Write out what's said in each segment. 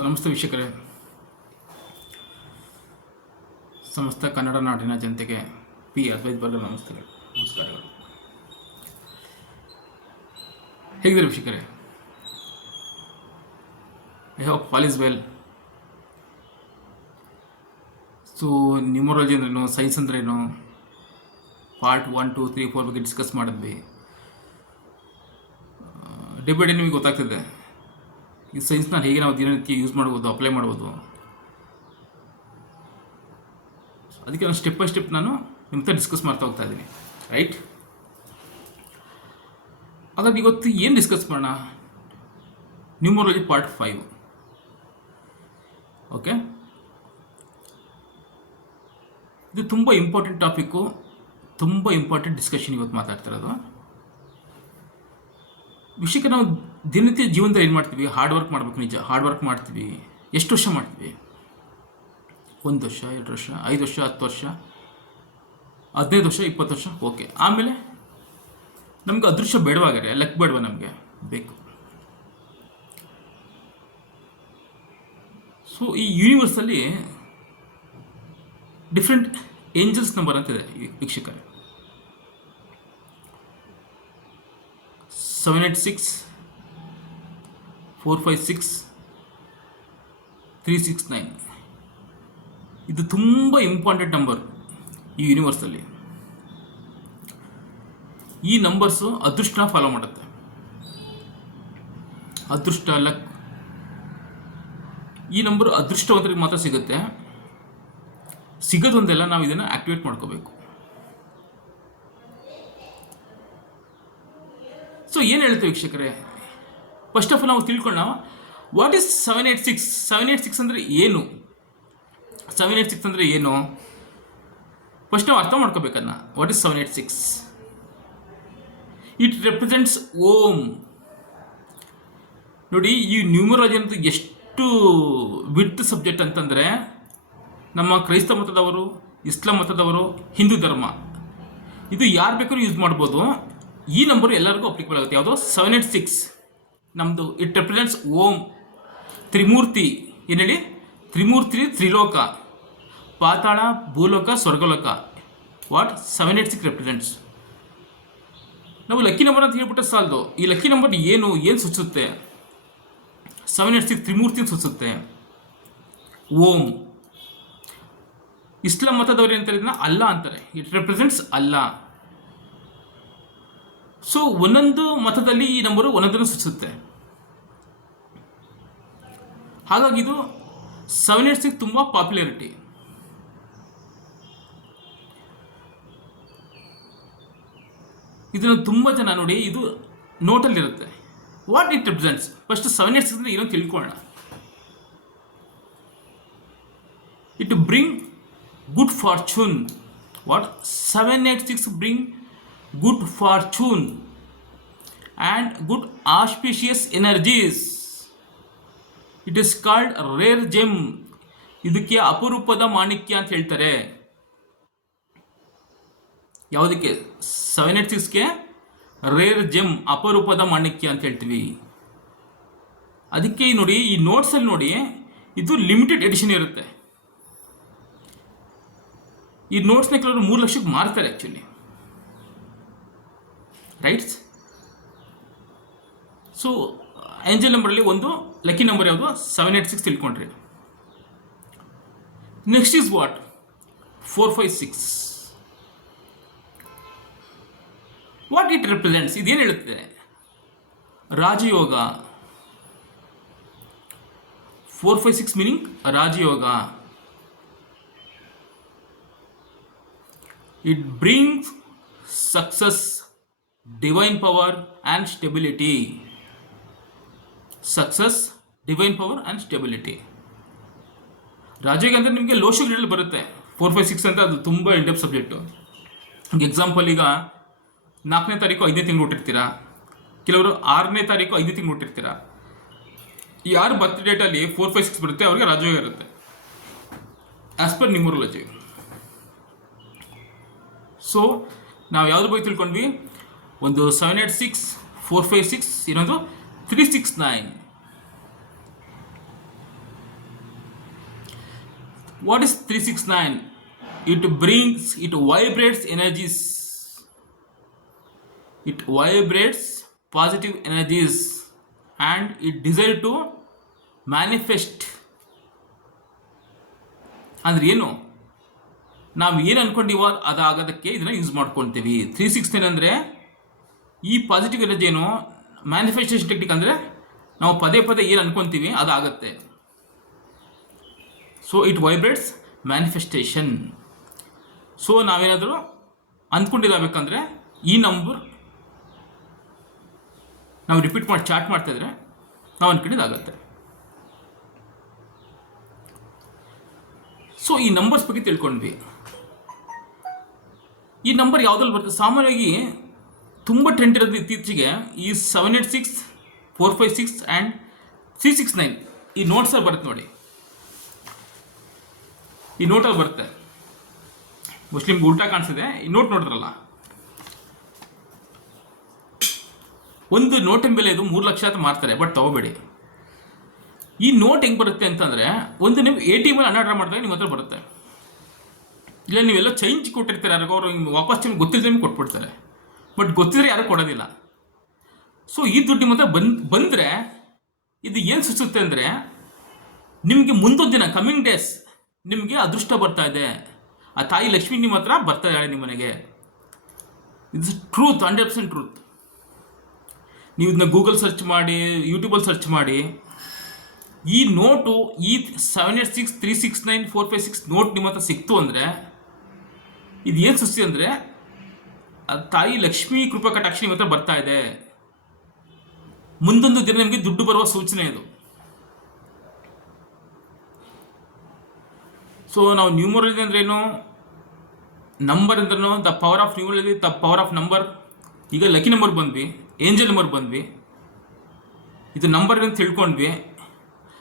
ನಮಸ್ತೆ ವೀಕ್ಷಕರೇ, ಸಮಸ್ತ ಕನ್ನಡ ನಾಡಿನ ಜನತೆಗೆ ಪಿ ಅದ್ವೈತ್ ಬರ್ಗರ್ ನಮಸ್ಕಾರಗಳು. ಹೇಗಿದ್ದೀರಿ ವೀಕ್ಷಕರೇ? I hope all is well. So numerology ಅಂದ್ರೇನು, ಸೈನ್ಸ್ ಅಂದ್ರೇನು, ಪಾರ್ಟ್ 1, 2, 3, 4 ಬಗ್ಗೆ ಡಿಸ್ಕಸ್ ಮಾಡಿದ್ವಿ. ಡೇ ಬೈ ಡೇ ನಿಮಗೆ ಗೊತ್ತಾಗ್ತದೆ ಈ ಸೈನ್ಸ್ನ ಹೇಗೆ ನಾವು ದಿನನಿತ್ಯ ಯೂಸ್ ಮಾಡ್ಬೋದು, ಅಪ್ಲೈ ಮಾಡ್ಬೋದು. ಅದಕ್ಕೆ ನಾನು ಸ್ಟೆಪ್ ಬೈ ಸ್ಟೆಪ್ ನಾನು ನಿಮ್ಮ ಹತ್ರ ಡಿಸ್ಕಸ್ ಮಾಡ್ತಾ ಹೋಗ್ತಾ ಇದ್ದೀನಿ, ರೈಟ್? ಹಾಗಾಗಿ ಇವತ್ತು ಏನು ಡಿಸ್ಕಸ್ ಮಾಡೋಣ? Numerology part 5. ಓಕೆ, ಇದು ತುಂಬ ಇಂಪಾರ್ಟೆಂಟ್ ಟಾಪಿಕ್ಕು, ತುಂಬ ಇಂಪಾರ್ಟೆಂಟ್ ಡಿಸ್ಕಷನ್ ಇವತ್ತು ಮಾತಾಡ್ತಿರೋದು. ವಿಷಯಕ್ಕೆ ನಾವು ದಿನನಿತ್ಯ ಜೀವನದಲ್ಲಿ ಏನು ಮಾಡ್ತೀವಿ? ಹಾರ್ಡ್ ವರ್ಕ್ ಮಾಡಬೇಕು. ನಿಜ, ಹಾರ್ಡ್ ವರ್ಕ್ ಮಾಡ್ತೀವಿ. ಎಷ್ಟು ವರ್ಷ ಮಾಡ್ತೀವಿ? 1 ವರ್ಷ, 2 ವರ್ಷ, 5 ವರ್ಷ, 10 ವರ್ಷ, 15 ವರ್ಷ, 20 ವರ್ಷ, ಓಕೆ. ಆಮೇಲೆ ನಮ್ಗೆ ಅದೃಶ್ಯ ಬೇಡವಾಗ್ರೆ, ಲಕ್ ಬೇಡವ, ನಮಗೆ ಬೇಕು. ಸೊ ಈ ಯೂನಿವರ್ಸಲ್ಲಿ ಡಿಫ್ರೆಂಟ್ ಏಂಜಲ್ಸ್ ನಂಬರ್ ಅಂತಿದೆ ವೀಕ್ಷಕರೇ. 786, 456, 369. ಇದು ತುಂಬ ಇಂಪಾರ್ಟೆಂಟ್ ನಂಬರ್ ಈ ಯೂನಿವರ್ಸಲ್ಲಿ. ಈ ನಂಬರ್ಸು ಅದೃಷ್ಟನ ಫಾಲೋ ಮಾಡುತ್ತೆ. ಅದೃಷ್ಟ, ಲಕ್. ಈ ನಂಬರ್ ಅದೃಷ್ಟವಂತರಿಗೆ ಮಾತ್ರ ಸಿಗುತ್ತೆ. ಸಿಗೋದೊಂದೆಲ್ಲ ನಾವು ಇದನ್ನು ಆಕ್ಟಿವೇಟ್ ಮಾಡ್ಕೋಬೇಕು. ಸೊ ಏನು ಹೇಳ್ತೇವೆ ವೀಕ್ಷಕರೇ? ಫಸ್ಟ್ ಆಫ್ ಆಲ್ ನಾವು ತಿಳ್ಕೊಳ್ಳೋಣ, ವಾಟ್ ಈಸ್ 786? 786 ಅಂದರೆ ಏನು? 786 ಅಂದರೆ ಏನು? ಫಸ್ಟ್ ನಾವು ಅರ್ಥ ಮಾಡ್ಕೋಬೇಕನ್ನ. What is 786? It represents Om. ನೋಡಿ, ಈ ನ್ಯೂಮರಾಲಜಿ ಅಂತ ಎಷ್ಟು ವಿಡ್ತ್ ಸಬ್ಜೆಕ್ಟ್ ಅಂತಂದರೆ, ನಮ್ಮ ಕ್ರೈಸ್ತ ಮತದವರು, ಇಸ್ಲಾಂ ಮತದವರು, ಹಿಂದೂ ಧರ್ಮ, ಇದು ಯಾರು ಬೇಕಾದ್ರೂ ಯೂಸ್ ಮಾಡ್ಬೋದು. ಈ ನಂಬರು ಎಲ್ಲರಿಗೂ ಅಪ್ಲಿಕಬಲ್ ಆಗುತ್ತೆ. ಯಾವುದು? 786 ನಮ್ಮದು. It represents Om, Trimurti. ಏನು ಹೇಳಿ? ತ್ರಿಮೂರ್ತಿ, ತ್ರಿಲೋಕ, ಪಾತಾಳ, ಭೂಲೋಕ, ಸ್ವರ್ಗಲೋಕ. What 786 represents. ನಾವು ಲಕ್ಕಿ ನಂಬರ್ ಅಂತ ಹೇಳ್ಬಿಟ್ರೆ ಸಾಲದು. ಈ ಲಕ್ಕಿ ನಂಬರ್ ಏನು ಸೂಚಿಸುತ್ತೆ? 786 ತ್ರಿಮೂರ್ತಿ ಸೂಚಿಸುತ್ತೆ. ಓಂ. ಇಸ್ಲಾಂ ಮತದವರು ಅಂತಾರೆ, ಇದನ್ನ ಅಲ್ಲಾ ಅಂತಾರೆ. ಇಟ್ ರೆಪ್ರೆಸೆಂಟ್ಸ್ ಅಲ್ಲಾ. ಸೊ ಒಂದೊಂದು ಮತದಲ್ಲಿ ಈ ನಂಬರು ಒಂದೊಂದನ್ನು ಸೂಚಿಸುತ್ತೆ. ಹಾಗಾಗಿ ಇದು 786 ತುಂಬ ಪಾಪ್ಯುಲಾರಿಟಿ. ಇದನ್ನು ತುಂಬ ಜನ ನೋಡಿ, ಇದು ನೋಟಲ್ಲಿರುತ್ತೆ. What it represents? ಫಸ್ಟ್ 786 ಅಂದರೆ ಏನೋ ತಿಳ್ಕೊಳ್ಳೋಣ. It bring good fortune. What 786 bring good fortune and good auspicious energies. It is called rare gem. ಇದಕ್ಕೆ ಅಪರೂಪದ ಮಾಣಿಕ್ಯ ಅಂತ ಹೇಳ್ತಾರೆ. ಯಾವುದಕ್ಕೆ? 786ಗೆ ರೇರ್ ಜೆಮ್, ಅಪರೂಪದ ಮಾಣಿಕ್ಯ ಅಂತ ಹೇಳ್ತೀವಿ. ಅದಕ್ಕೆ ನೋಡಿ, ಈ ನೋಟ್ಸಲ್ಲಿ ನೋಡಿ, ಇದು ಲಿಮಿಟೆಡ್ ಎಡಿಷನ್ ಇರುತ್ತೆ. ಈ ನೋಟ್ಸ್ನ ಕೆಲವರು 3 ಲಕ್ಷಕ್ಕೆ ಮಾರ್ತಾರೆ ಆ್ಯಕ್ಚುಲಿ, ರೈಟ್ಸ್? ಸೊ ಏಂಜಲ್ ನಂಬರಲ್ಲಿ ಒಂದು ಲಕ್ಕಿ ನಂಬರ್ ಯಾವುದು? 786 ತಿಳ್ಕೊಂಡ್ರಿ. Next is what? 456. What it represents? ಇದೇನು ಹೇಳುತ್ತೆ? ರಾಜಯೋಗ. 456 ಮೀನಿಂಗ್ ರಾಜಯೋಗ. It brings success, divine power and stability. Success, divine power and stability. ರಾಜಯೋಗ ಅಂದರೆ ನಿಮಗೆ ಲೋಶಗಳಲ್ಲಿ ಬರುತ್ತೆ. 456 ಅಂತ ಅದು ತುಂಬ ಇಂಡೆಪ್ ಸಬ್ಜೆಕ್ಟು. ಎಕ್ಸಾಂಪಲ್, ಈಗ 4ನೇ ತಾರೀಕು 5ನೇ ತಿಂಗಳು ಹುಟ್ಟಿರ್ತೀರಾ, ಕೆಲವರು 6ನೇ ತಾರೀಕು 5ನೇ ತಿಂಗಳು ಹುಟ್ಟಿರ್ತೀರಾ. ಯಾರು ಬರ್ತ್ ಡೇಟಲ್ಲಿ 456 ಬರುತ್ತೆ ಅವ್ರಿಗೆ ರಾಜಯೋಗ ಇರುತ್ತೆ, ಆ್ಯಸ್ ಪರ್ ನ್ಯೂಮರಾಲಜಿ. ಸೊ ನಾವು ಯಾವ್ದ್ರ ಬಗ್ಗೆ ತಿಳ್ಕೊಂಡ್ವಿ? ಒಂದು 786, 456, ಇನ್ನೊಂದು 369. What is 369? It vibrates energies. It vibrates positive energies and it desire to manifest. ಅಂದ್ರೆ ಏನು, ನಾವು ಏನು ಅನ್ಕೊಂಡಿವೋ ಅದಾಗೋದಕ್ಕೆ ಇದನ್ನ ಯೂಸ್ ಮಾಡ್ಕೊಳ್ತೀವಿ. 369 ಅಂದರೆ ಈ ಪಾಸಿಟಿವ್ ಎನರ್ಜಿ ಏನು, ಮ್ಯಾನಿಫೆಸ್ಟೇಷನ್ ಟೆಕ್ನಿಕ್ ಅಂದರೆ ನಾವು ಪದೇ ಪದೇ ಏನು ಅನ್ಕೊತೀವಿ ಅದಾಗತ್ತೆ. So it vibrates manifestation. So ನಾವೇನಾದರೂ ಅಂದ್ಕೊಂಡಿರಬೇಕಂದ್ರೆ ಈ ನಂಬರ್ ನಾವು ರಿಪೀಟ್ ಮಾಡಿ ಚಾಟ್ ಮಾಡ್ತಾಯಿದ್ರೆ ನಾವು ಅಂದ್ಕೊಂಡಿದ್ದಾಗತ್ತೆ. ಸೊ ಈ ನಂಬರ್ಸ್ ಬಗ್ಗೆ ತಿಳ್ಕೊಂಡ್ವಿ. ಈ ನಂಬರ್ ಯಾವುದ್ರಲ್ಲಿ ಬರ್ತದೆ, ಸಾಮಾನ್ಯವಾಗಿ ತುಂಬ ಟ್ರೆಂಡ್ ಇರೋದು ಇತ್ತೀಚೆಗೆ ಈ 786, 456 ಆ್ಯಂಡ್ 369 ಈ ನೋಟ್ಸಲ್ಲಿ ಬರುತ್ತೆ ನೋಡಿ. ಈ ನೋಟಲ್ಲಿ ಬರುತ್ತೆ, ಮುಸ್ಲಿಮ್ಗೆ ಉಲ್ಟಾ ಕಾಣಿಸಿದೆ. ಈ ನೋಟ್ ನೋಡಿದ್ರಲ್ಲ, ಒಂದು ನೋಟಿನ ಬೆಲೆ ಇದು 3 ಲಕ್ಷ ಅಂತ ಮಾರ್ತಾರೆ, ಬಟ್ ತಗೋಬೇಡಿ. ಈ ನೋಟ್ ಹೆಂಗೆ ಬರುತ್ತೆ ಅಂತಂದರೆ, ಒಂದು ನೀವು ATM ಅಲ್ಲಿ ಹಣ ಡ್ರಾ ಮಾಡಿದಾಗ ನಿಮ್ಮ ಹತ್ರ ಬರುತ್ತೆ. ಇಲ್ಲ ನೀವೆಲ್ಲ ಚೇಂಜ್ ಕೊಟ್ಟಿರ್ತಾರೆ ಯಾರಿಗೋ, ಅವರು ಹಿಂಗೆ ವಾಪಸ್ ನಿಮ್ಗೆ ಗೊತ್ತಿಲ್ಲದೆ ನಿಮ್ಗೆ ಕೊಟ್ಬಿಡ್ತಾರೆ, ಬಟ್ ಗೊತ್ತಿದ್ರೆ ಯಾರು ಕೊಡೋದಿಲ್ಲ. ಸೊ ಈ ದುಡ್ಡು ನಿಮ್ಮ ಹತ್ರ ಬಂದರೆ ಇದು ಏನು ಸೂಚಿಸುತ್ತೆ ಅಂದರೆ, ನಿಮಗೆ ಮುಂದೊಂದು ದಿನ ಕಮಿಂಗ್ ಡೇಸ್ ನಿಮಗೆ ಅದೃಷ್ಟ ಬರ್ತಾ ಇದೆ, ಆ ತಾಯಿ ಲಕ್ಷ್ಮಿ ನಿಮ್ಮ ಹತ್ರ ಬರ್ತಾ ಇದ್ದಾಳೆ ನಿಮ್ಮ ಮನೆಗೆ. It's truth, 100% truth. ನೀವು ಇದನ್ನ ಗೂಗಲ್ ಸರ್ಚ್ ಮಾಡಿ, ಯೂಟ್ಯೂಬಲ್ಲಿ ಸರ್ಚ್ ಮಾಡಿ. ಈ ನೋಟು, ಈ 786, 369, 456 ನೋಟ್ ನಿಮ್ಮ ಹತ್ರ ಸಿಕ್ತು ಅಂದರೆ ಇದು ಏನು ಸೃಷ್ಟಿ ಅಂದರೆ, ತಾಯಿ ಲಕ್ಷ್ಮೀ ಕೃಪಾ ಕಟಾಕ್ಷ ನಿಮ್ಮ ಹತ್ರ ಬರ್ತಾ ಇದೆ, ಮುಂದೊಂದು ದಿನ ನಿಮಗೆ ದುಡ್ಡು ಬರುವ ಸೂಚನೆ ಇದು. ಸೊ ನಾವು ನ್ಯೂಮರಾಲಜಿ ಅಂದ್ರೆ ಏನು, ನಂಬರ್ ಅಂದ್ರೂ the power of numerology, the power of number. ಈಗ ಲಕ್ಕಿ ನಂಬರ್ ಬಂದ್ವಿ, ಏಂಜಲ್ ನಂಬರ್ ಬಂದ್ವಿ, ಇದು ನಂಬರ್ ಅಂತ ತಿಳ್ಕೊಂಡ್ವಿ.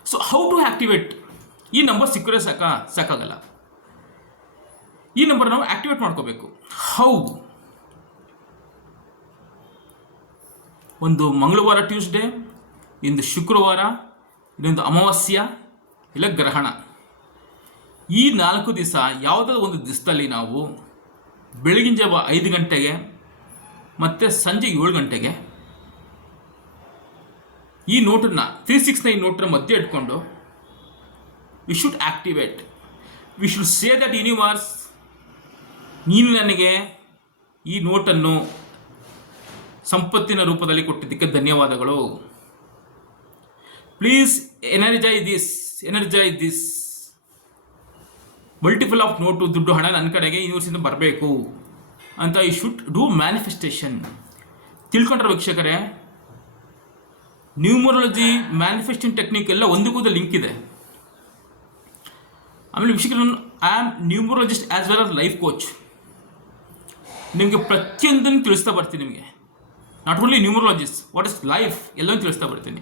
ಸೊ ಹೌ ಟು ಆಕ್ಟಿವೇಟ್, ಈ ನಂಬರ್ ಸಿಕ್ಕರೆ ಸಾಕಾಗಲ್ಲ, ಈ ನಂಬರ್ ನಾವು ಆಕ್ಟಿವೇಟ್ ಮಾಡ್ಕೋಬೇಕು. ಹೌ? ಒಂದು ಮಂಗಳವಾರ ಟ್ಯೂಸ್ಡೇ, ಇಂದು ಶುಕ್ರವಾರ, ಇನ್ನೊಂದು ಅಮಾವಾಸ್ಯ, ಇಲ್ಲ ಗ್ರಹಣ. ಈ 4 ದಿವಸ ಯಾವುದಾದ್ರು ಒಂದು ದಿವಸದಲ್ಲಿ ನಾವು ಬೆಳಗಿನ ಜಾವ 5 ಗಂಟೆಗೆ ಮತ್ತು ಸಂಜೆ 7 ಗಂಟೆಗೆ ಈ ನೋಟನ್ನು 369 ನೋಟನ್ನ ಮಧ್ಯೆ ಇಟ್ಕೊಂಡು we should activate. We should say that universe, ನೀನು ನನಗೆ ಈ ನೋಟನ್ನು ಸಂಪತ್ತಿನ ರೂಪದಲ್ಲಿ ಕೊಟ್ಟಿದ್ದಕ್ಕೆ ಧನ್ಯವಾದಗಳು. Please energise this multiple of note, ದುಡ್ಡು ಹಣ ನನ್ನ ಕಡೆಗೆ ಯೂನಿವರ್ಸಿಂದ ಬರಬೇಕು ಅಂತ ಯು ಶುಡ್ ಡೂ ಮ್ಯಾನಿಫೆಸ್ಟೇಷನ್. ತಿಳ್ಕೊಂಡ್ರೆ ವೀಕ್ಷಕರೇ, ನ್ಯೂಮರಾಲಜಿ, ಮ್ಯಾನಿಫೆಸ್ಟಿಂಗ್ ಟೆಕ್ನಿಕ್ ಎಲ್ಲ ಒಂದಕ್ಕೊಂದು ಲಿಂಕ್ ಇದೆ. ಆಮೇಲೆ ವೀಕ್ಷಕರು, I am numerologist as well as life coach. ನಿಮಗೆ ಪ್ರತಿಯೊಂದನ್ನು ತಿಳಿಸ್ತಾ ಬರ್ತೀನಿ. ನಿಮಗೆ not only numerologist, what is life ಎಲ್ಲವೂ ತಿಳಿಸ್ತಾ ಬರ್ತೀನಿ.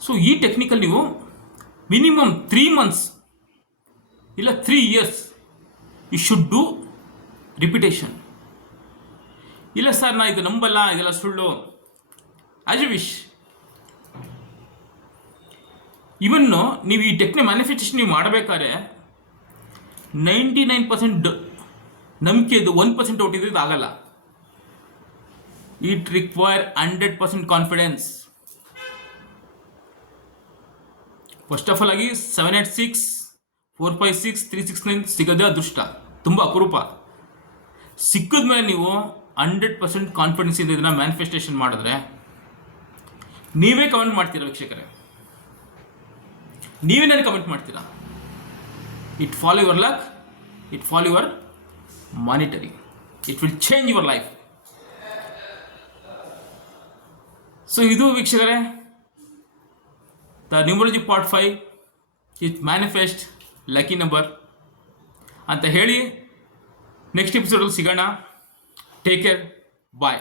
ಸೊ ಈ ಟೆಕ್ನಿಕಲ್ಲಿ ನೀವು ಮಿನಿಮಮ್ 3 months ಇಲ್ಲ 3 years you should do repetition. ಇಲ್ಲ ಸರ್ ನಾ ಇದು ನಂಬಲ್ಲ, ಇದೆಲ್ಲ ಸುಳ್ಳು, ಆಸ್ ಯು ವಿಶ್. ಇವನ್ನು ನೀವು ಈ ಮ್ಯಾನಿಫೆಸ್ಟೇಷನ್ ನೀವು ಮಾಡಬೇಕಾದ್ರೆ 99% ನಂಬಿಕೆ ಇದು, 1% ಡೌಟ್ ಇದು ಆಗಲ್ಲ. It require 100% confidence. First of all ಆಗಿ 786, 456, 369 ಸಿಗೋದೇ ಅದೃಷ್ಟ, ತುಂಬ ಅಪರೂಪ. ಸಿಕ್ಕಿದ ಮೇಲೆ ನೀವು 100% ಕಾನ್ಫಿಡೆನ್ಸ್ ಇಂದ ಇದನ್ನ ಮ್ಯಾನಿಫೆಸ್ಟೇಷನ್ ಮಾಡಿದ್ರೆ ನೀವೇ ಕಮೆಂಟ್ ಮಾಡ್ತೀರಾ ವೀಕ್ಷಕರೇ, ನೀವೇನಾದ್ರು ಕಮೆಂಟ್ ಮಾಡ್ತೀರಾ. It follow your luck, it follow your monetary, it will change your life. So ಇದು ವೀಕ್ಷಕರೇ the numerology part 5, it manifest lucky number ಅಂತ ಹೇಳಿ ನೆಕ್ಸ್ಟ್ ಎಪಿಸೋಡಲ್ಲಿ ಸಿಗೋಣ. ಟೇಕ್ ಕೇರ್, ಬಾಯ್.